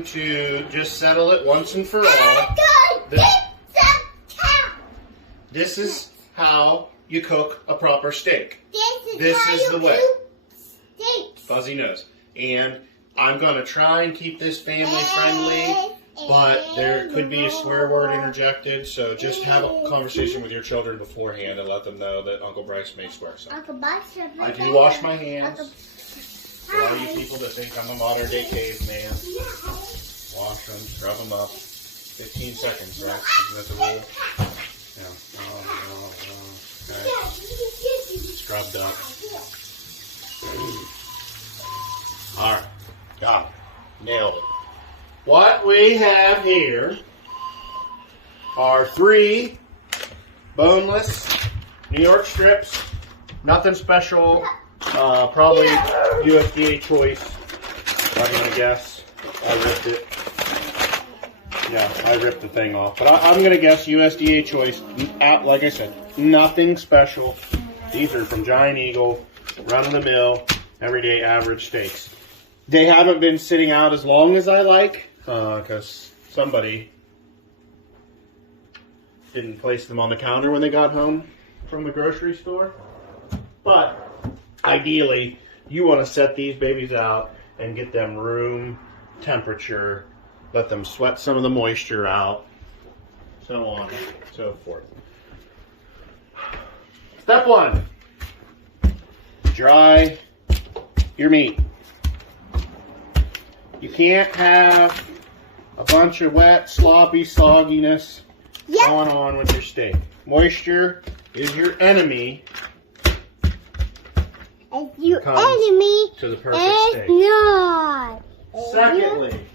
going to just settle it once and for all. This is how you cook a proper steak. This is the way. Fuzzy knows. And I'm going to try and keep this family friendly, but there could be a swear word interjected, so just have a conversation with your children beforehand and let them know that Uncle Bryce may swear something. I do wash my hands. For all you people that think I'm a modern day caveman, wash them, scrub them up. 15 seconds, right? Isn't that the rule? Yeah. Okay. Scrubbed up. Alright. Got it. Nailed it. What we have here are 3 boneless New York strips. Nothing special. Probably USDA choice. I'm going to guess. I ripped it. Yeah, I ripped the thing off. But I'm going to guess USDA choice. Like I said, nothing special. These are from Giant Eagle, run-of-the-mill, everyday average steaks. They haven't been sitting out as long as I like, because somebody didn't place them on the counter when they got home from the grocery store. But ideally, you want to set these babies out and get them room temperature, let them sweat some of the moisture out, so on and so forth. Step 1, dry your meat. You can't have a bunch of wet, sloppy sogginess going on with your steak. Moisture is your enemy. It's your enemy. To the perfect steak. Not. Secondly,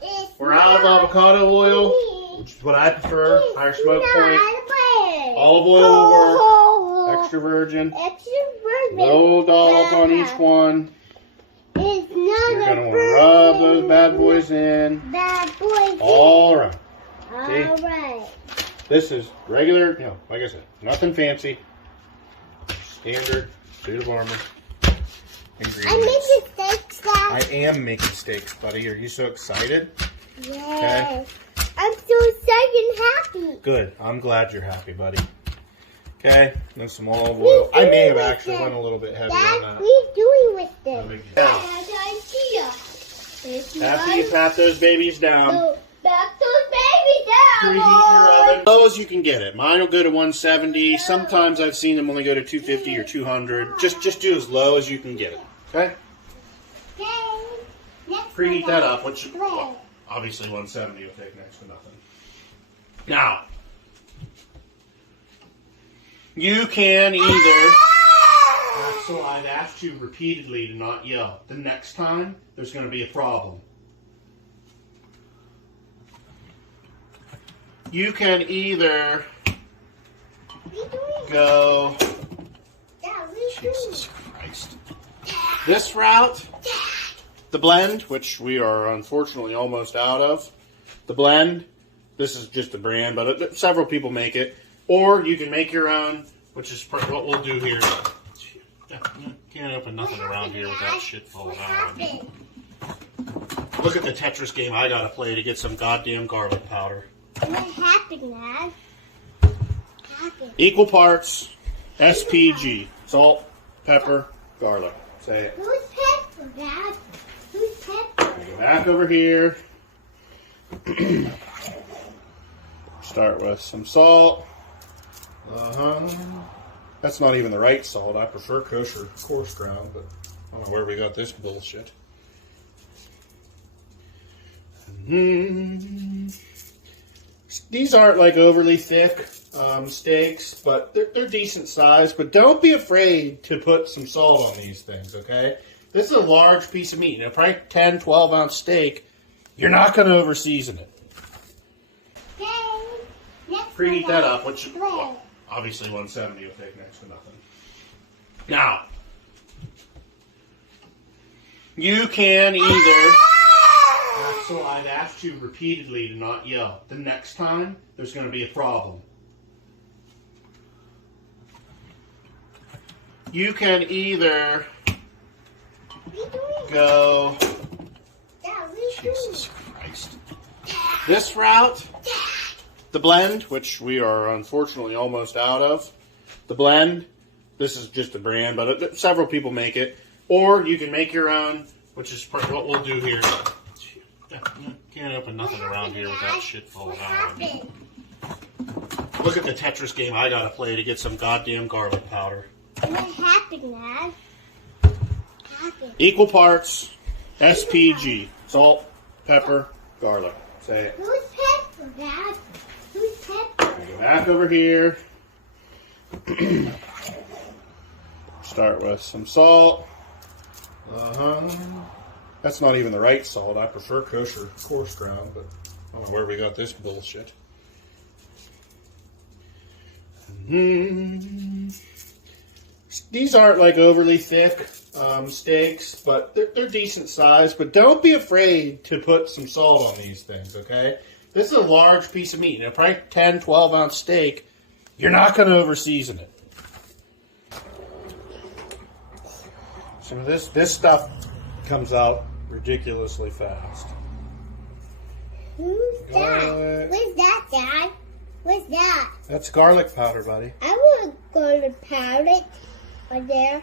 it's we're out of avocado oil, which is what I prefer. Higher smoke point. Olive oil will work. Extra virgin. Little dollop on each one. It's You're not going to want to rub those bad boys in. All right. See? All right. This is regular, like I said, nothing fancy. Standard suit of armor. Ingredients. I'm making steaks now. I am making steaks, buddy. Are you so excited? Yes. Okay. I'm so excited and happy. Good. I'm glad you're happy, buddy. Okay. Then some olive oil. I may have actually went a little bit heavy on that. What are you doing with this? No big deal. After you pat those babies down, Back those babies down. preheat your oven. Low as you can get it. Mine will go to 170. Sometimes I've seen them only go to 250 or 200. Just do as low as you can get it. Okay? Preheat that up, which obviously 170 will take next to nothing. Now, you can either... So I've asked you repeatedly to not yell. The next time, there's going to be a problem. You can either go... Jesus Christ. This route, the blend, which we are unfortunately almost out of. The blend, this is just a brand, but several people make it. Or you can make your own, which is what we'll do here. Can't open nothing around here without shit falling out of it. Look at the Tetris game I gotta play to get some goddamn garlic powder. What happened, Dad? Equal parts SPG. Salt, pepper, garlic. Say it. Who's pepper, Dad? Who's pepper? Go back over here. Start with some salt. That's not even the right salt. I prefer kosher coarse ground, but I don't know where we got this bullshit. These aren't like overly thick steaks, but they're decent size. But don't be afraid to put some salt on these things, okay? This is a large piece of meat. Probably 10, 12 ounce steak. You're not going to over season it. Preheat that up, which obviously 170 will take next to nothing. Now, you can either... So I've asked you repeatedly to not yell. The next time, there's going to be a problem. You can either go Jesus Christ. This route, the blend, which we are unfortunately almost out of. The blend, this is just a brand, but several people make it. Or you can make your own, which is what we'll do here. Can't open nothing around here without shit falling out of me. Look at the Tetris game I gotta play to get some goddamn garlic powder. What happened, Dad? Equal parts SPG. Salt, pepper, garlic. Say it. Who's pepper, Dad? Who's pepper? Go back over here. Start with some salt. That's not even the right salt. I prefer kosher coarse ground, but I don't know where we got this bullshit. These aren't like overly thick steaks, but they're decent size. But don't be afraid to put some salt on these things, okay? This is a large piece of meat. Probably 10, 12 ounce steak. You're not going to over season it. So this stuff comes out ridiculously fast. Who's that? Where's that, Dad? Where's that? That's garlic powder, buddy. I want to go to powder right there.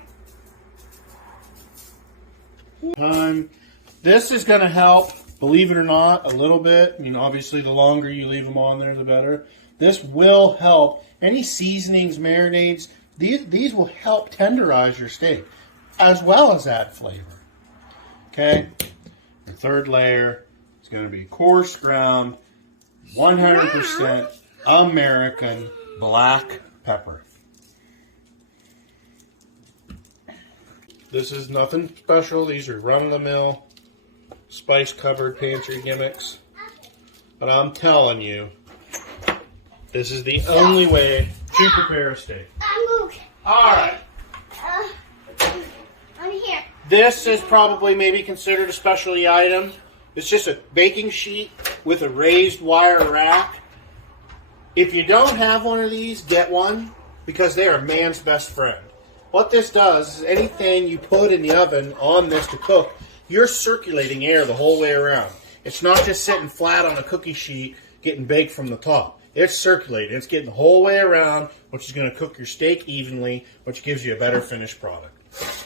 This is going to help, believe it or not, a little bit. I mean, obviously, the longer you leave them on there, the better. This will help. Any seasonings, marinades, these will help tenderize your steak, as well as add flavor. Okay? The third layer is going to be coarse ground, 100% American black pepper. This is nothing special. These are run-of-the-mill, spice-covered pantry gimmicks. But I'm telling you, this is the only way to prepare a steak. All right. I'm here. This is probably maybe considered a specialty item. It's just a baking sheet with a raised wire rack. If you don't have one of these, get one, because they are man's best friend. What this does is anything you put in the oven on this to cook, you're circulating air the whole way around. It's not just sitting flat on a cookie sheet getting baked from the top. It's circulating. It's getting the whole way around, which is going to cook your steak evenly, which gives you a better finished product.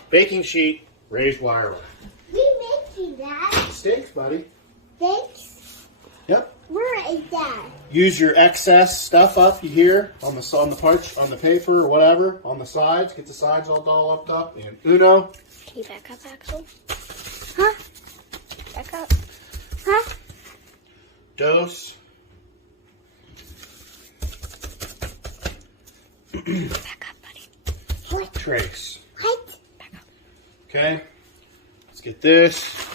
Baking sheet, raised wire rack. We making that. Steaks, buddy. Thanks. Yep. Where is that? Use your excess stuff up here on the paper or whatever on the sides. Get the sides all dolloped up. And Uno. Can you back up, Axel? Huh? Back up. Huh? Dose. Back up, buddy. What? Trace. What? Back up. Okay. Let's get this.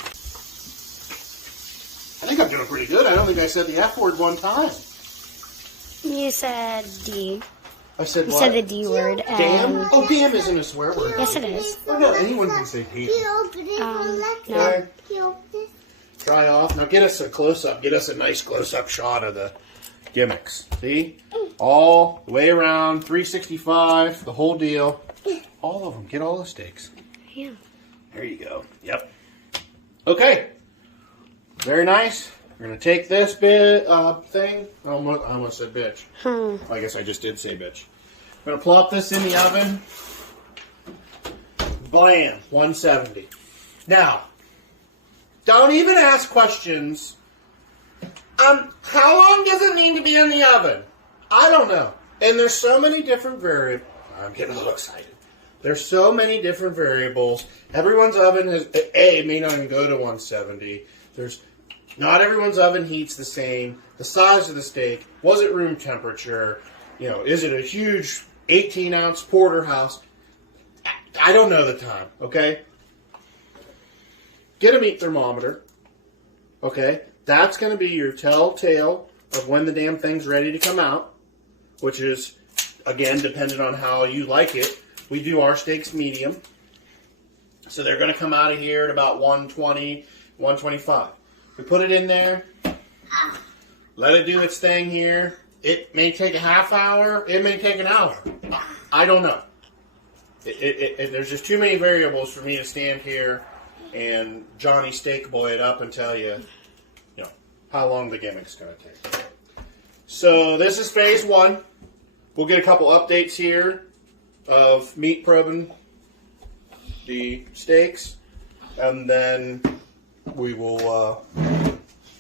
I think I'm doing pretty good. I don't think I said the F word one time. You said D. I said You what? said the D word. Damn? Oh, damn isn't a swear word. Yes, it is. Oh, no, anyone can say damn. No. Okay. Dry off. Now get us a close-up. Get us a nice close-up shot of the gimmicks. See? All the way around, 365, the whole deal. All of them. Get all the steaks. Yeah. There you go. Yep. Okay. Very nice. We're going to take this thing. I almost said bitch. I guess I just did say bitch. I'm going to plop this in the oven. Blam. 170. Now, don't even ask questions. How long does it need to be in the oven? I don't know. And there's so many different variables. I'm getting a little excited. There's so many different variables. Everyone's oven may not even go to 170. Not everyone's oven heats the same. The size of the steak, was it room temperature? Is it a huge 18-ounce porterhouse? I don't know the time, okay? Get a meat thermometer, okay? That's going to be your telltale of when the damn thing's ready to come out, which is, again, dependent on how you like it. We do our steaks medium, so they're going to come out of here at about 120, 125. We put it in there, let it do its thing here. It may take a half hour, it may take an hour. I don't know. There's just too many variables for me to stand here and Johnny Steak Boy it up and tell you, how long the gimmick's going to take. So this is phase 1. We'll get a couple updates here of meat probing the steaks, and then we will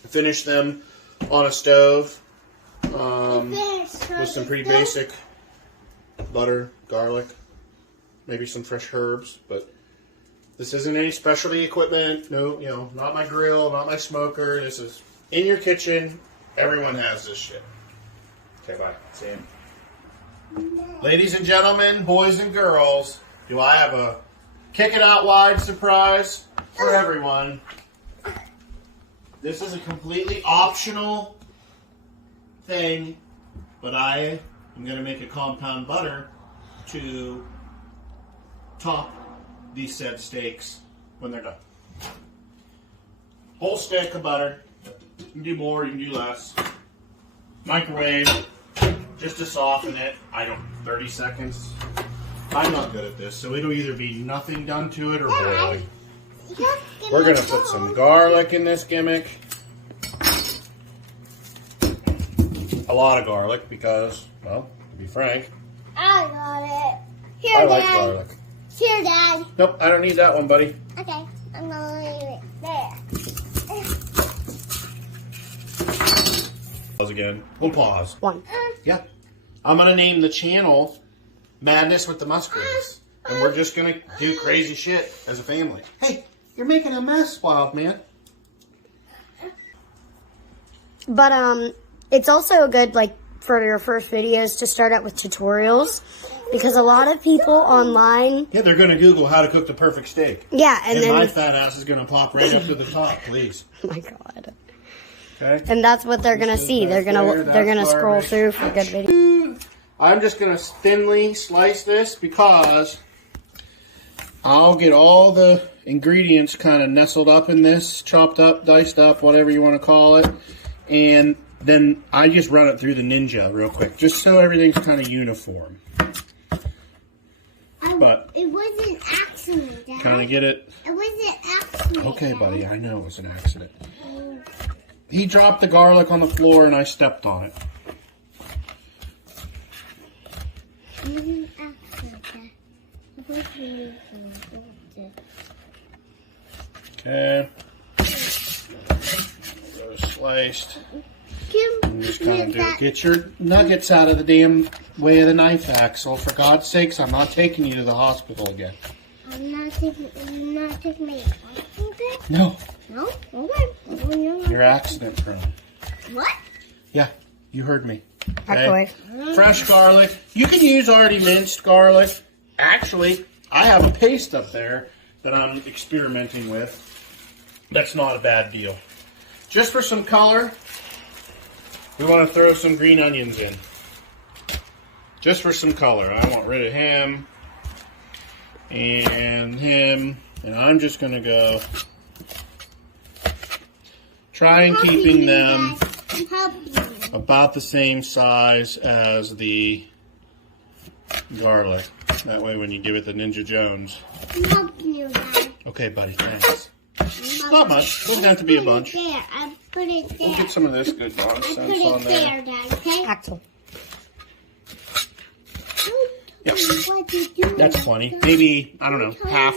finish them on a stove with some pretty basic butter, garlic, maybe some fresh herbs, but this isn't any specialty equipment. No, not my grill, not my smoker. This is in your kitchen. Everyone has this shit. Okay, bye. See you. Ladies and gentlemen, boys and girls, do I have a kick it out wide surprise for everyone? This is a completely optional thing, but I am going to make a compound butter to top these said steaks when they're done. Whole stick of butter. You can do more, you can do less. Microwave, just to soften it. 30 seconds. I'm not good at this, so it'll either be nothing done to it or boiling. We're going to put some garlic in this gimmick. A lot of garlic because, well, to be frank, I got it. Here, I like Dad. garlic. Here, Dad. Nope, I don't need that one, buddy. Okay, I'm gonna leave it there. Pause again. We'll pause. 1. Yeah. I'm going to name the channel Madness with the Musgraves. And we're just going to do crazy shit as a family. Hey, you're making a mess, Wild Man. But it's also good, like, for your first videos to start out with tutorials, because a lot of people online... Yeah, they're going to Google how to cook the perfect steak. Yeah, and then... my fat ass is going to pop right up to the top, please. Oh my God. Okay? And that's what they're gonna see. They're gonna scroll through for good videos. I'm just going to thinly slice this because I'll get all the ingredients kind of nestled up in this, chopped up, diced up, whatever you want to call it. And then I just run it through the Ninja real quick, just so everything's kind of uniform. But it was an accident, Dad. kind of get it. It was an accident. Okay, buddy, I know it was an accident. He dropped the garlic on the floor and I stepped on it. It was an accident, Dad. It was an accident. Okay. Those sliced. And just kind of do it. Get your nuggets out of the damn way of the knife, Axel. For God's sakes, I'm not taking you to the hospital again. I'm not taking my hospital. No. No? Okay. You're accident prone. What? Yeah, you heard me. Okay. Fresh garlic. You can use already minced garlic. Actually, I have a paste up there that I'm experimenting with. That's not a bad deal. Just for some color, we want to throw some green onions in. Just for some color. I want rid of him and him. And I'm just going to go try and keeping them about the same size as the garlic. That way when you give it the Ninja Jones. I'm helping you, Dad. Okay, buddy, thanks. Not much. Doesn't have to be a bunch. There. I put it there. We'll get some of this good I nonsense put it on there. there, Dad, okay? Axel. Yep. What you do? That's plenty. Maybe, I don't know, half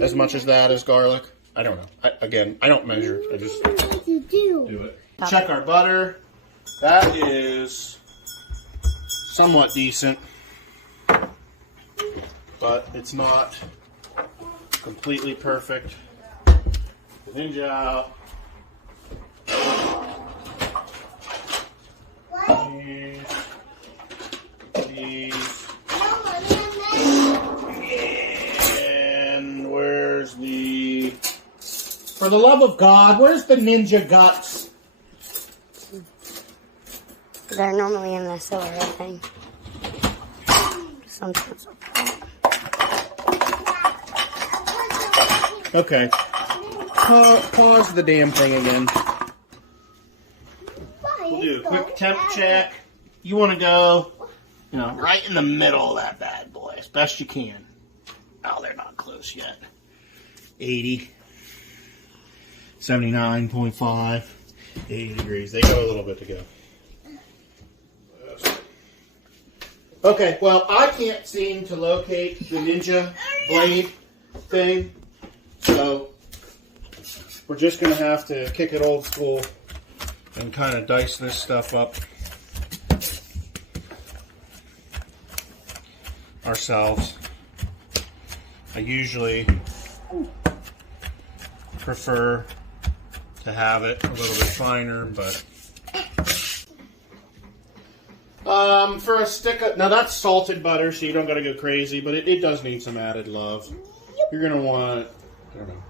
as much as that as garlic. I don't know. Again, I don't measure. I just What you do? do it. Check our butter. That is somewhat decent, but it's not completely perfect. Ninja out. These. And where's the... For the love of God, where's the Ninja guts? They're normally in the silver thing. Sometimes. Okay. Pause the damn thing again. We'll do a quick temp check. You want to go, right in the middle of that bad boy as best you can. Oh, they're not close yet. 80. 79.5, 80 degrees. They go a little bit to go. Okay, well, I can't seem to locate the Ninja blade thing, so we're just going to have to kick it old school and kind of dice this stuff up ourselves. I usually prefer to have it a little bit finer, but for a stick of, now that's salted butter, so you don't got to go crazy, but it does need some added love. You're going to want, I don't know,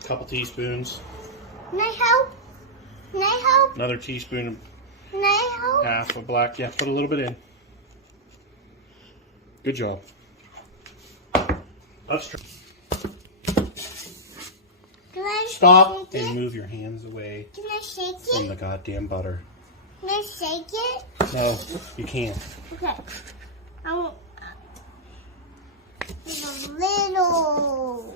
a couple teaspoons. Can I help? Can I help? Another teaspoon, Can I help? half of black. Yeah, put a little bit in. Good job. Let's try. Can I Stop shake and it? move your hands away Can I shake from it? the goddamn butter. Can I shake it? No, you can't. Okay. I want a little.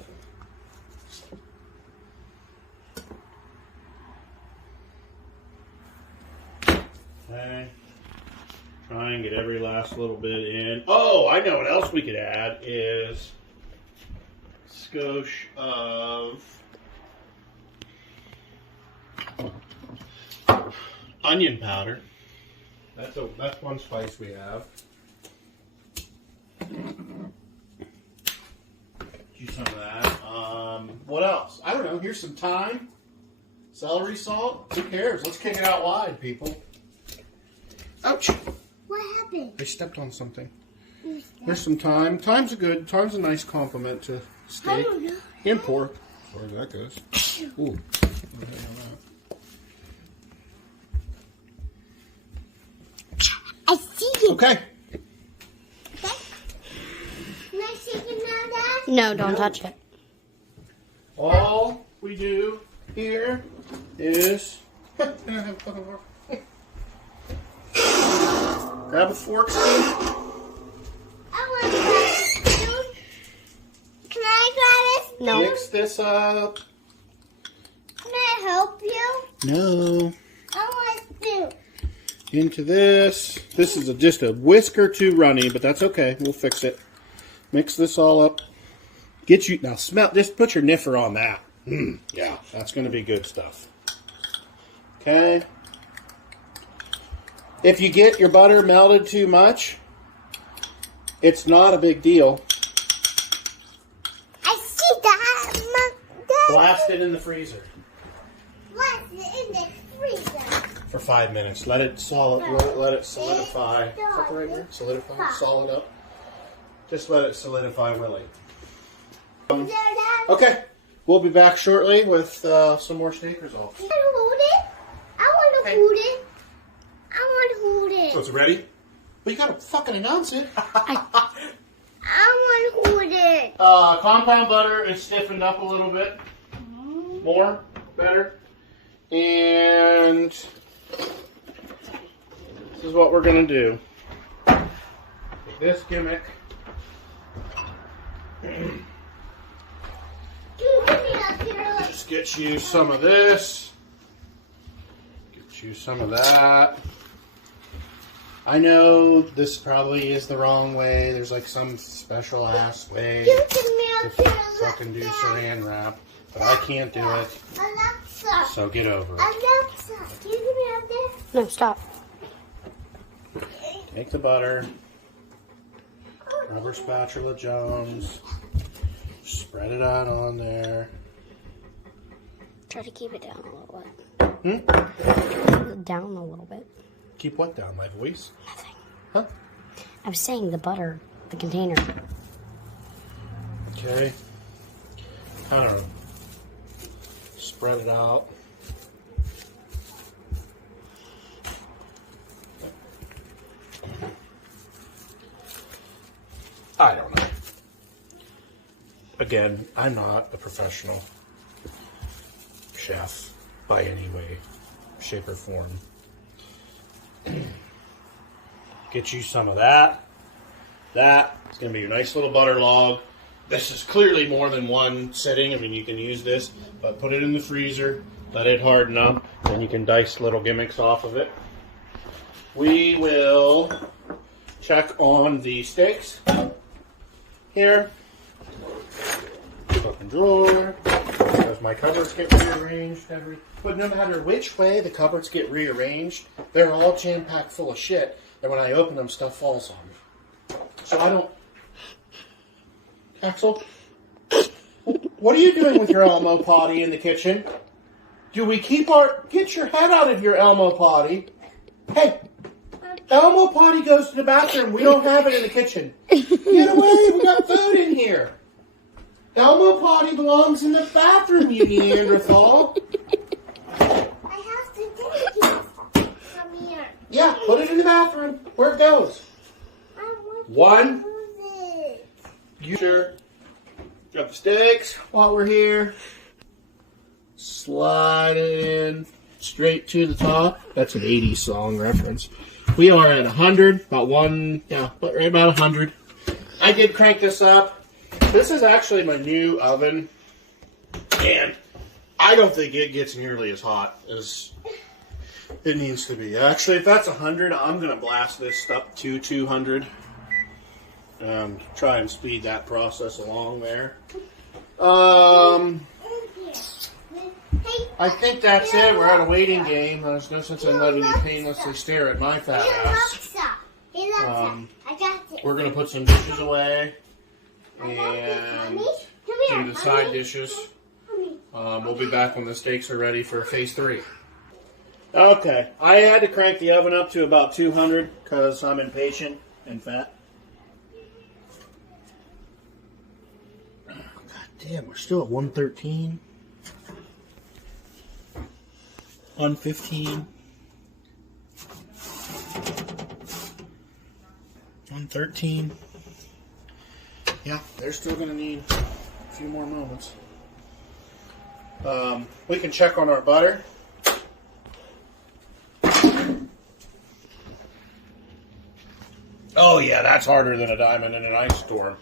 Okay. Try and get every last little bit in. Oh, I know what else we could add is a skosh of onion powder. That's one spice we have. Do some of that. What else? I don't know. Here's some thyme, celery salt. Who cares? Let's kick it out wide, people. Ouch! What happened? I stepped on something. Here's some thyme. Thyme's a nice complement to I steak don't know. and pork. As far as that goes. Ooh. I see it. Okay. Okay. Can I shake it now, Dad? No, don't touch it. All we do here is grab a fork, Steve. I want to grab it. Can I grab it? No. Mix this up. Can I help you? No. I want to. Into this. This is just a whisker too runny, but that's okay. We'll fix it. Mix this all up. Get you now. Smell. Just put your niffer on that. Yeah, that's going to be good stuff. Okay. If you get your butter melted too much, it's not a big deal. I see that. Dad. Blast it in the freezer What's in the freezer? for 5 minutes. Let it solidify. Is that the right word? Solidify. Solid up. Just let it solidify, Willie. Is there that? Okay, we'll be back shortly with some more steak results. Can I hold it? I want to hold it. I want to hold it. So it's ready? Well, you gotta fucking announce it. I want to hold it. Compound butter is stiffened up a little bit. More, better. And this is what we're gonna do. Take this gimmick. Just get you some of this. Get you some of that. I know this probably is the wrong way. There's like some special ass way You can milk to your fucking do saran wrap, but I can't do it. Alexa. So get over it. Alexa. You can milk this. No, stop. Take the butter, rubber spatula Jones, spread it out on there. Try to keep it down a little bit. Hmm? Keep it down a little bit. Keep what down? My voice? Nothing. Huh? I was saying the butter, the container. Okay. I don't know. Spread it out. I don't know. Again, I'm not a professional chef by any way, shape, or form. Get you some of that. That is going to be your nice little butter log. This is clearly more than one setting. I mean, you can use this, but put it in the freezer, let it harden up, then you can dice little gimmicks off of it. We will check on the steaks here. Open drawer. As my cupboards get rearranged but no matter which way the cupboards get rearranged, they're all jam-packed full of shit, and when I open them, stuff falls on me. So I don't... Axel? What are you doing with your Elmo potty in the kitchen? Do we keep our... Get your head out of your Elmo potty. Hey! Elmo potty goes to the bathroom. We don't have it in the kitchen. Get away! We got food in here. Elmo potty belongs in the bathroom, you Neanderthal. I have to take it from here. Yeah, put it in the bathroom. Where it goes. I want One. to use it. You sure? Got the steaks while we're here. Slide it in straight to the top. That's an 80s song reference. We are at 100, about right about 100. I did crank this up. This is actually my new oven, and I don't think it gets nearly as hot as it needs to be. Actually, if that's 100, I'm going to blast this up to 200. Try and speed that process along there. I think that's it. We're at a waiting game. There's no sense in letting you painlessly stare at my fat ass. Hey, Alexa. I got it. We're going to put some dishes away and do the side dishes. We'll be back when the steaks are ready for phase 3. Okay, I had to crank the oven up to about 200 because I'm impatient and fat. God damn, we're still at 113. 115. 113. Yeah, they're still going to need a few more moments. We can check on our butter. Oh yeah, that's harder than a diamond in an ice storm.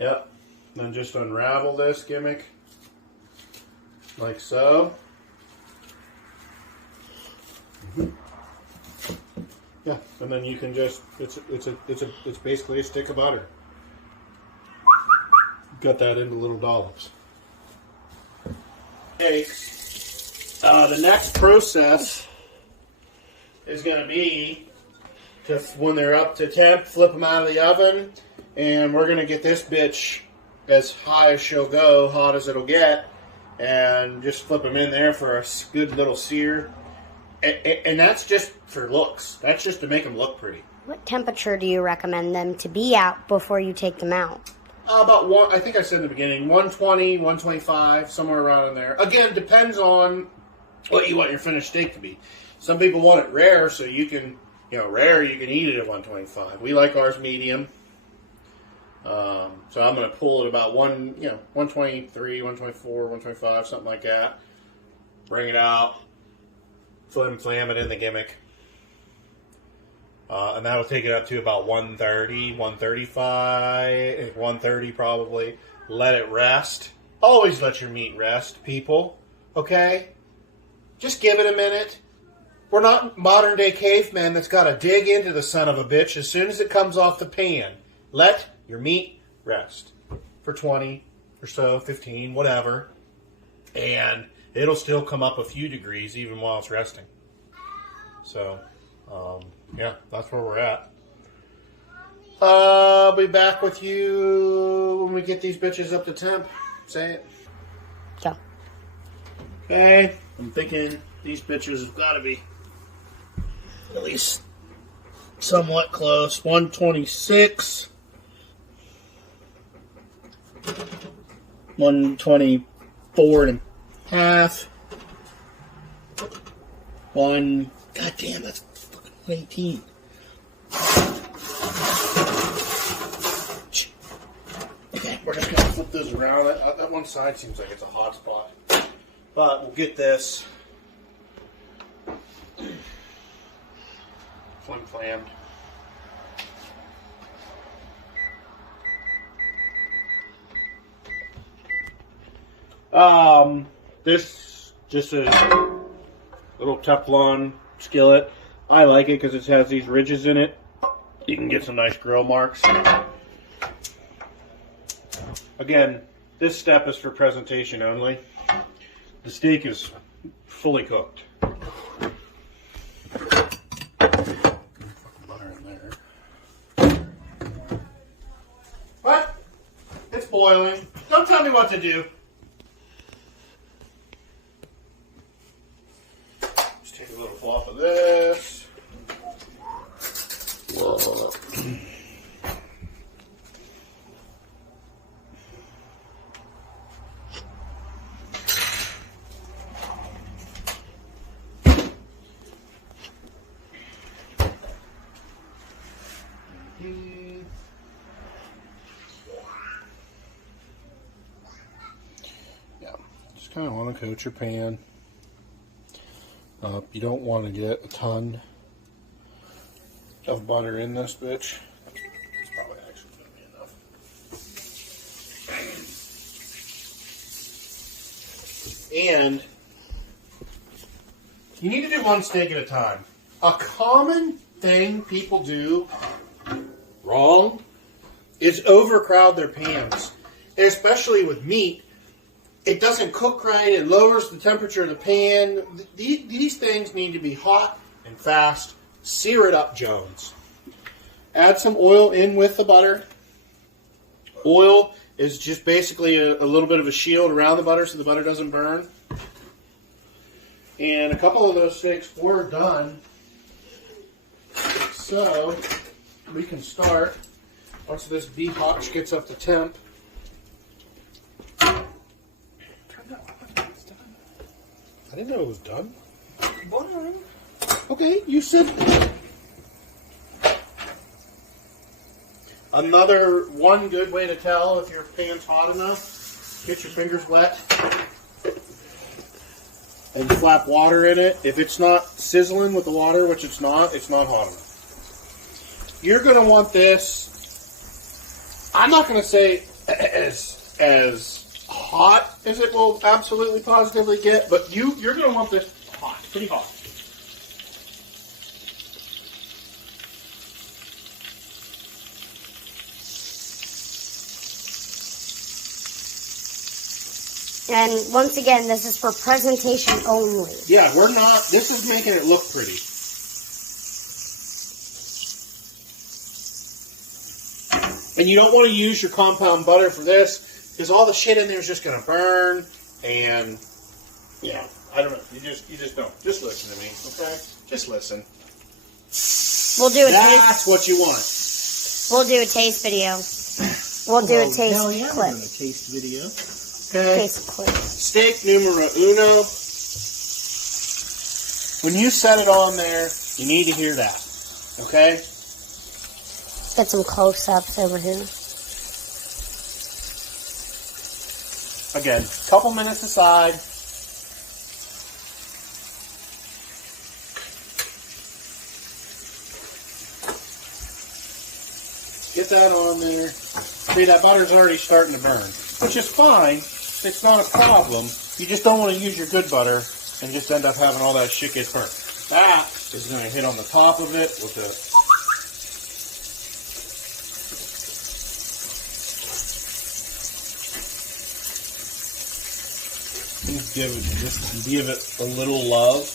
Yep. Then just unravel this gimmick like so. Yeah, and then you can just it's basically a stick of butter. Got that into little dollops. Okay. The next process is going to be to, when they're up to temp, flip them out of the oven, and we're going to get this bitch as high as she'll go, hot as it'll get, and just flip them in there for a good little sear. And that's just for looks. That's just to make them look pretty. What temperature do you recommend them to be at before you take them out? About one, I think I said in the beginning, 120, 125, somewhere around in there. Again, depends on what you want your finished steak to be. Some people want it rare, so you can, rare, you can eat it at 125. We like ours medium. So I'm going to pull it about 123, 124, 125, something like that. Bring it out. Flam it in the gimmick. And that'll take it up to about 130, 135, 130 probably. Let it rest. Always let your meat rest, people. Okay? Just give it a minute. We're not modern day cavemen that's got to dig into the son of a bitch as soon as it comes off the pan. Let your meat rest for 20 or so, 15, whatever. And it'll still come up a few degrees even while it's resting. So, yeah, that's where we're at. I'll be back with you when we get these bitches up to temp. Say it. Yeah. Okay. I'm thinking these bitches have got to be at least somewhat close. 126. 124 and a half. God damn, that's fucking 18. Okay, we're just gonna flip those around. That one side seems like it's a hot spot. But we'll get this flammed. This just a little Teflon skillet. I like it because it has these ridges in it. You can get some nice grill marks. Again, this step is for presentation only. The steak is fully cooked. Butter in there. What? It's boiling. Don't tell me what to do. Just take a little flop of this. Whoa. Yeah, just kind of want to coat your pan. You don't want to get a ton of butter in this bitch. It's probably actually going to be enough. And you need to do one steak at a time. A common thing people do wrong is overcrowd their pans, especially with meat. It doesn't cook right. It lowers the temperature of the pan. These things need to be hot and fast. Sear it up, Jones. Add some oil in with the butter. Oil is just basically a little bit of a shield around the butter so the butter doesn't burn. And a couple of those steaks were done. So we can start once this bihotch gets up to temp. I didn't know it was done. Okay, you said. Another one good way to tell if your pan's hot enough, get your fingers wet and slap water in it. If it's not sizzling with the water, which it's not hot enough. You're going to want this, I'm not going to say as hot as it will absolutely positively get, but you're going to want this hot, pretty hot. And once again, this is for presentation only. Yeah, this is making it look pretty. And you don't want to use your compound butter for this, because all the shit in there is just going to burn, and, yeah, I don't know. You just don't. Just listen to me, okay? Just listen. We'll do a That's taste. what you want. We'll do a taste video. We'll do a taste Hell yeah, clip. we're doing a taste video. Okay. Taste clip. Steak numero uno. When you set it on there, you need to hear that. Okay? Let's get some close-ups over here. Again, couple minutes aside. Get that on there. See, that butter's already starting to burn, which is fine. It's not a problem. You just don't want to use your good butter and just end up having all that shit get burnt. That is going to hit on the top of it with the... Give it a little love.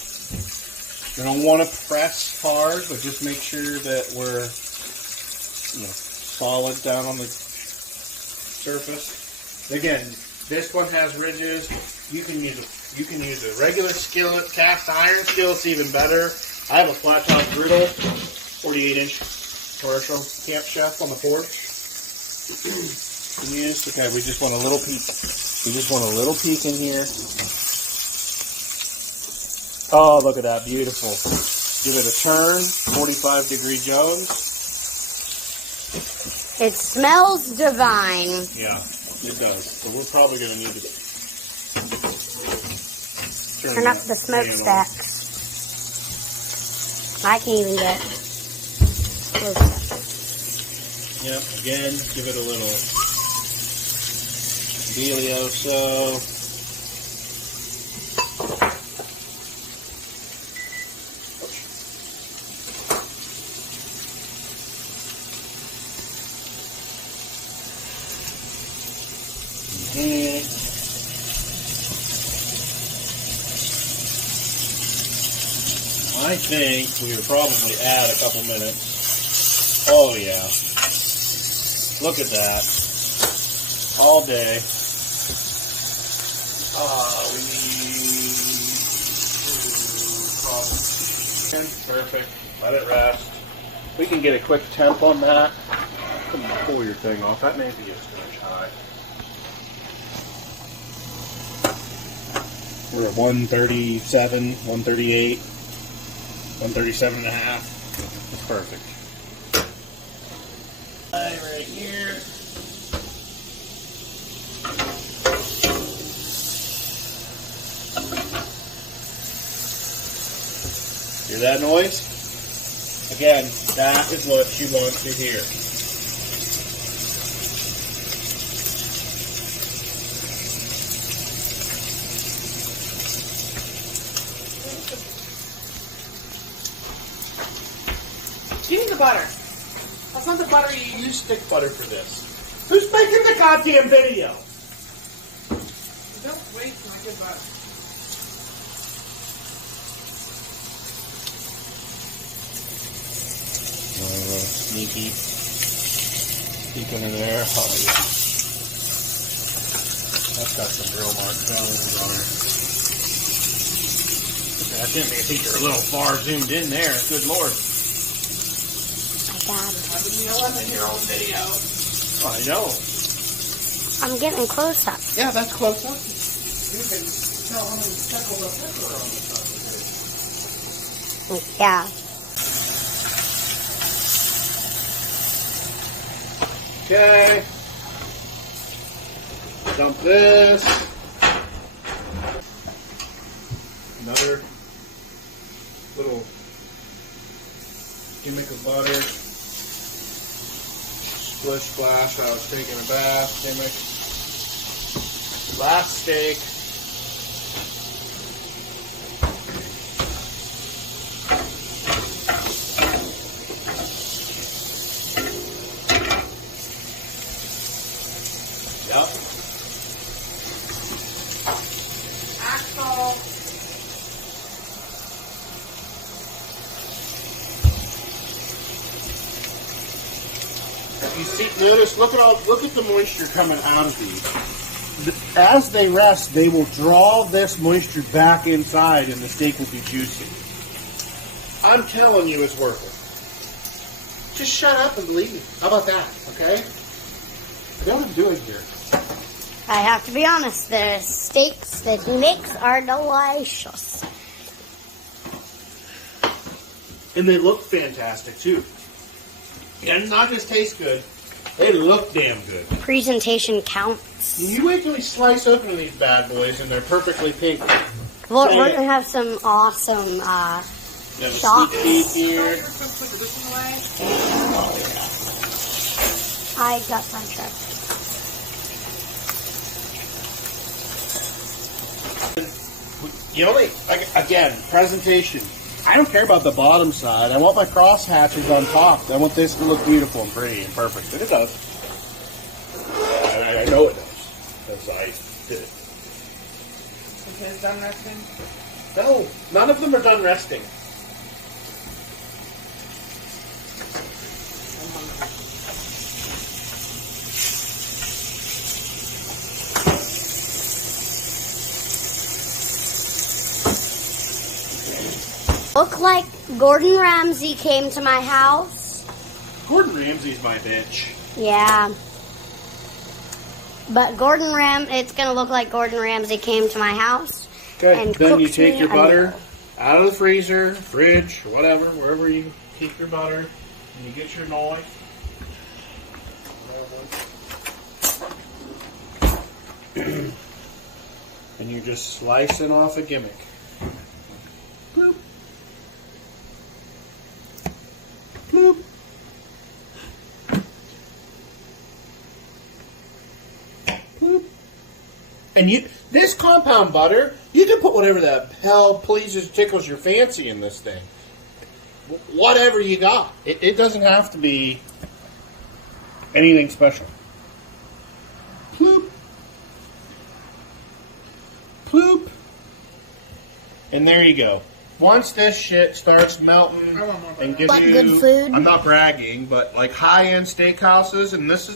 You don't want to press hard, but just make sure that we're solid down on the surface. Again, this one has ridges. You can use a regular skillet, cast iron skillet's even better. I have a flat top griddle, 48-inch commercial Camp Chef on the porch. Okay, we just want a little peek. We just want a little peek in here. Oh, look at that, beautiful. Give it a turn, 45-degree Jones. It smells divine. Yeah, it does. So we're probably going to need to Turn up the smokestacks. I can even get close up. Yep, again, give it a little dealio so. I think we would probably add a couple minutes. Oh yeah. Look at that. All day. We need perfect. Let it rest. We can get a quick temp on that. Pull your thing off. That may be a touch high. We're at 137, 138, 137 and a half. That's perfect. Right here. Hear that noise? Again, that is what you want to hear. Give me the butter. That's not the butter you use, stick butter for this. Who's making the goddamn video? Don't wait till I get butter. Sneaky. Peek under there. Oh, yeah. That's got some grill mark bones on it. I think you're a little far zoomed in there. Good lord. My God. I'm in the 11-year-old video. I know. I'm getting close up. Yeah, that's close up. You can tell how many speckles of pepper are on the top of it. Yeah. Okay. Dump this. Another little gimmick of butter. Splish splash. I was taking a bath. Gimmick. Last steak. Yep. Axel. You see, notice, look at the moisture coming out of these. As they rest, they will draw this moisture back inside and the steak will be juicy. I'm telling you it's worth it. Just shut up and believe me. How about that, okay? I don't have to do it here. I have to be honest, the steaks that he makes are delicious. And they look fantastic, too. And not just taste good, they look damn good. Presentation counts. You wait till we slice open these bad boys and they're perfectly pink. Well, we're going to have some awesome You have a shots. sneak peek here. Put this one away. Oh, yeah. I got french fries. You only, again, presentation. I don't care about the bottom side. I want my cross hatches on top. I want this to look beautiful and pretty and perfect. And it does. I know it does. Because I did it. Okay, it's done resting. No, none of them are done resting. Look like Gordon Ramsay came to my house. Gordon Ramsay's my bitch. Yeah. But it's going to look like Gordon Ramsay came to my house. Okay, And then you cooked take me your a butter meal. out of the freezer, fridge, whatever, wherever you keep your butter, and you get your knife. And you're just slicing off a gimmick. Bloop. Bloop. Bloop. And this compound butter, you can put whatever the hell pleases, tickles your fancy in this thing. Whatever you got. It doesn't have to be anything special. Ploop. Ploop. And there you go. once this shit starts melting and gives Like you good food? I'm not bragging, but like high-end steakhouses, and this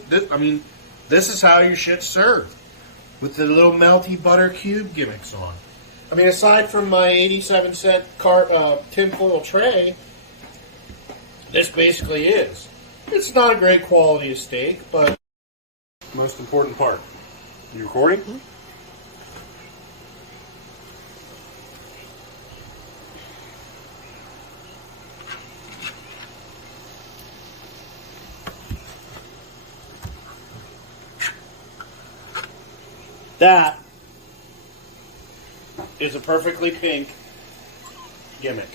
is how your shit's served. With the little melty butter cube gimmicks on. I mean, aside from my 87-cent tinfoil tray, this basically is. It's not a great quality of steak, but most important part. You recording? Mm-hmm. That is a perfectly pink gimmick.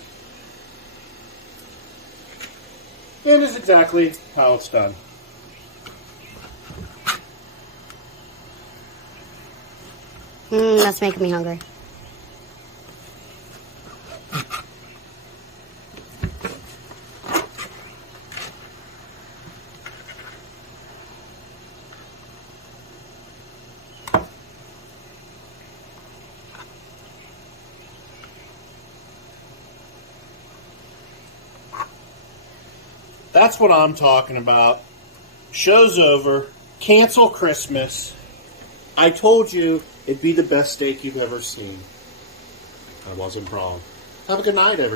And is exactly how it's done. That's making me hungry. That's what I'm talking about. Show's over. Cancel Christmas. I told you it'd be the best steak you've ever seen. I wasn't wrong. Have a good night, everybody.